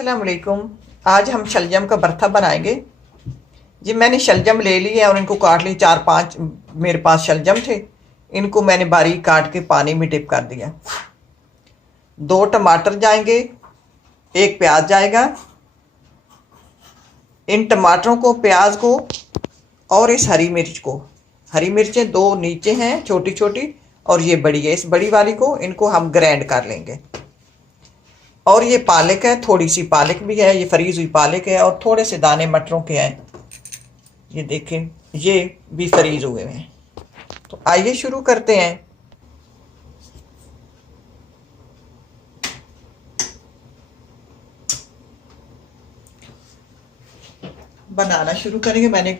अस्सलाम वालेकुम। आज हम शलजम का भरता बनाएंगे। जी मैंने शलजम ले ली है और इनको काट ली। 4-5 मेरे पास शलजम थे, इनको मैंने बारीक काट के पानी में डिप कर दिया। 2 टमाटर जाएंगे, 1 प्याज जाएगा। इन टमाटरों को, प्याज को और इस हरी मिर्च को, हरी मिर्चें 2 नीचे हैं छोटी छोटी और ये बड़ी है, इस बड़ी वाली को, इनको हम ग्राइंड कर लेंगे। और ये पालक है, थोड़ी सी पालक भी है, ये फ्रीज हुई पालक है और थोड़े से दाने मटरों के हैं। ये देखें, ये भी फ्रीज हुए हैं। तो आइए शुरू करते हैं। बनाना शुरू करेंगे। मैंने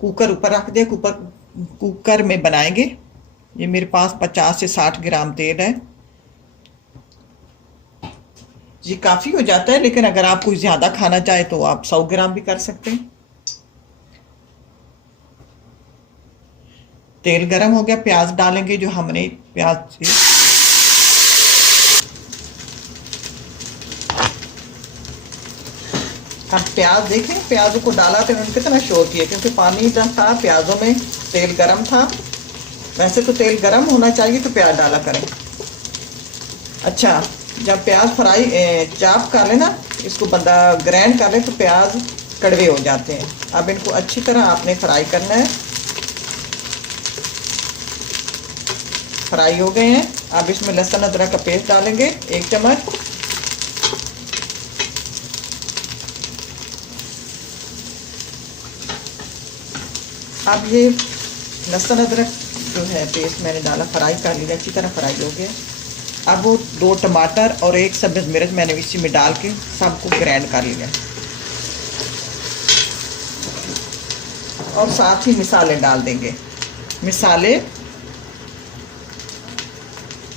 कुकर ऊपर रख दिया, कुकर में बनाएंगे। ये मेरे पास 50 से 60 ग्राम तेल है। ये काफ़ी हो जाता है, लेकिन अगर आप कोई ज़्यादा खाना चाहे तो आप 100 ग्राम भी कर सकते हैं। तेल गरम हो गया, प्याज डालेंगे जो हमने प्याज से अब प्याज देखें, प्याजों को डाला तो उन्होंने कितना शोर किया, क्योंकि पानी था प्याजों में, तेल गरम था। वैसे तो तेल गरम होना चाहिए तो प्याज डाला करें। अच्छा, जब प्याज फ्राई चाप कर ले ना, इसको बंदा ग्राइंड कर ले तो प्याज कड़वे हो जाते हैं। अब इनको अच्छी तरह आपने फ्राई करना है। फ्राई हो गए हैं। अब इसमें लहसुन अदरक का पेस्ट डालेंगे 1 चम्मच। अब ये लहसुन अदरक जो है पेस्ट मैंने डाला, फ्राई कर लिया, अच्छी तरह फ्राई हो गया। अब वो 2 टमाटर और 1 सब्ज़ मिर्च मैंने इसी में डाल के सबको ग्राइंड कर लिया। और साथ ही मसाले डाल देंगे। मसाले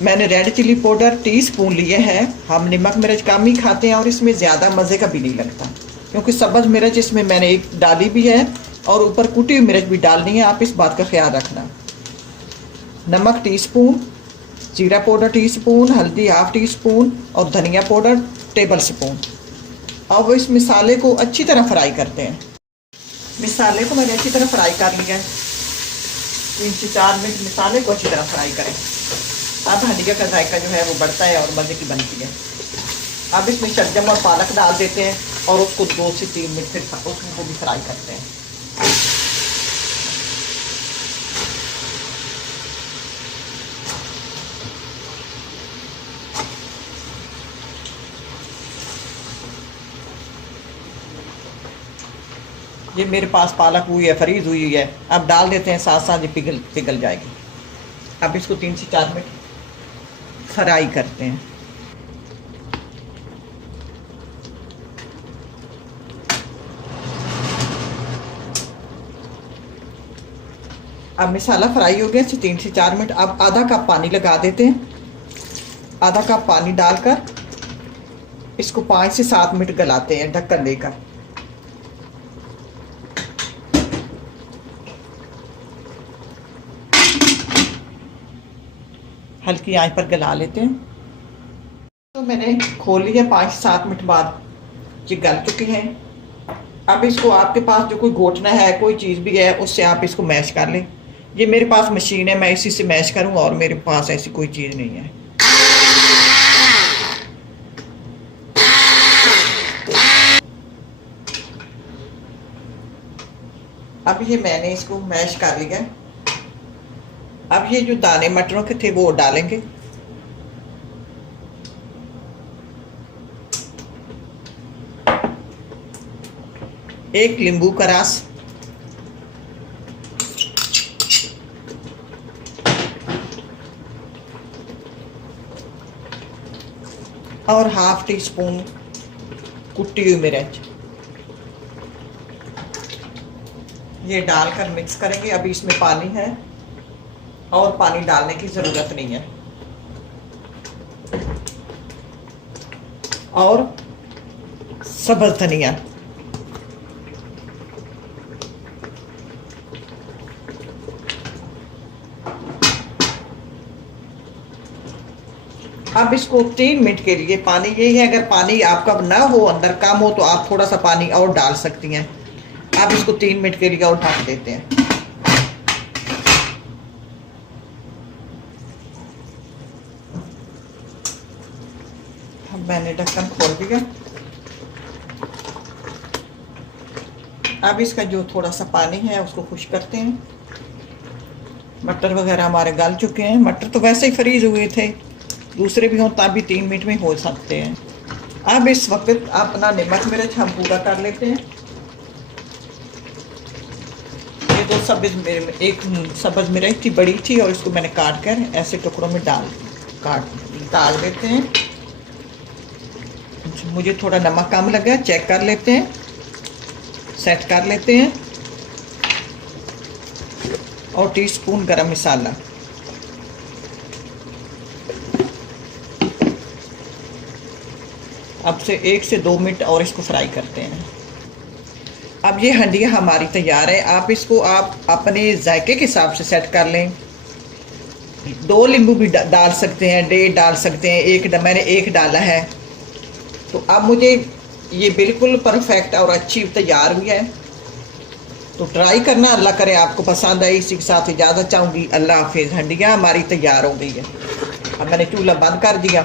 मैंने रेड चिली पाउडर टीस्पून लिए हैं। हम नमक मिर्च कम ही खाते हैं और इसमें ज़्यादा मज़े का भी नहीं लगता, क्योंकि सब्ज़ मिर्च इसमें मैंने 1 डाली भी है और ऊपर कुटी हुई मिर्च भी डालनी है। आप इस बात का ख्याल रखना। नमक टीस्पून, जीरा पाउडर टीस्पून, हल्दी ½ टीस्पून और धनिया पाउडर टेबल स्पून। अब इस मसाले को अच्छी तरह फ्राई करते हैं। मसाले को मैंने अच्छी तरह फ्राई कर लिया है। 3 से 4 मिनट मसाले को अच्छी तरह फ्राई करें। अब हंडिया का जायका जो है वो बढ़ता है और मज़े की बनती है। अब इसमें शलजम और पालक डाल देते हैं और उसको 2 से 3 मिनट फिर उसको भी फ्राई करते हैं। ये मेरे पास पालक हुई है, फ्रीज हुई है। अब डाल देते हैं, साथ साथ ये पिघल जाएगी। अब इसको 3 से 4 मिनट फ्राई करते हैं। अब मसाला फ्राई हो गया 3 से 4 मिनट। अब आधा कप पानी लगा देते हैं। आधा कप पानी डालकर इसको 5 से 7 मिनट गलाते हैं ढक्कन देकर। हल्की आंच पर गला लेते हैं। तो मैंने खोल लिया 5 से 7 मिनट बाद, ये गल चुके हैं। अब इसको आपके पास जो कोई घोटना है, कोई चीज़ भी है, उससे आप इसको मैश कर लें। ये मेरे पास मशीन है, मैं इसी से मैश करूँगा और मेरे पास ऐसी कोई चीज़ नहीं है। अब ये मैंने इसको मैश कर लिया। अब ये जो दाने मटरों के थे वो डालेंगे। एक नींबू का रस, और ½ टीस्पून कुटी हुई मिर्च, ये डालकर मिक्स करेंगे। अभी इसमें पानी है और पानी डालने की ज़रूरत नहीं है। और सब्ज़ धनिया, अब इसको 3 मिनट के लिए, पानी यही है, अगर पानी आपका ना हो, अंदर कम हो, तो आप थोड़ा सा पानी और डाल सकती हैं। अब इसको 3 मिनट के लिए और ढक देते हैं। अब मैंने ढक्कन खोल दिया। अब इसका जो थोड़ा सा पानी है उसको खुश करते हैं। मटर वगैरह हमारे गल चुके हैं। मटर तो वैसे ही फ्रीज हुए थे, दूसरे भी हों तब भी 3 मिनट में हो सकते हैं। अब इस वक्त अपना नमक मिर्च हम पूरा कर लेते हैं। ये दो एक सब्ज मिर्च थी, बड़ी थी, और इसको मैंने काट कर ऐसे टुकड़ों में डाल देते हैं। मुझे थोड़ा नमक कम लगा, चेक कर लेते हैं, सेट कर लेते हैं। और टीस्पून गरम मसाला। अब से 1 से 2 मिनट और इसको फ्राई करते हैं। अब ये हंडिया हमारी तैयार है। आप इसको आप अपने जायके के हिसाब से सेट कर लें। 2 नींबू भी डाल सकते हैं, 1.5 डाल सकते हैं, मैंने 1 डाला है। तो अब मुझे ये बिल्कुल परफेक्ट और अच्छी तैयार हुई है। तो ट्राई करना, अल्लाह करे आपको पसंद आई। इसी के साथ इजाज़त चाहूँगी। अल्लाह हाफिज़। हंडिया हमारी तैयार हो गई है। अब मैंने चूल्हा बंद कर दिया।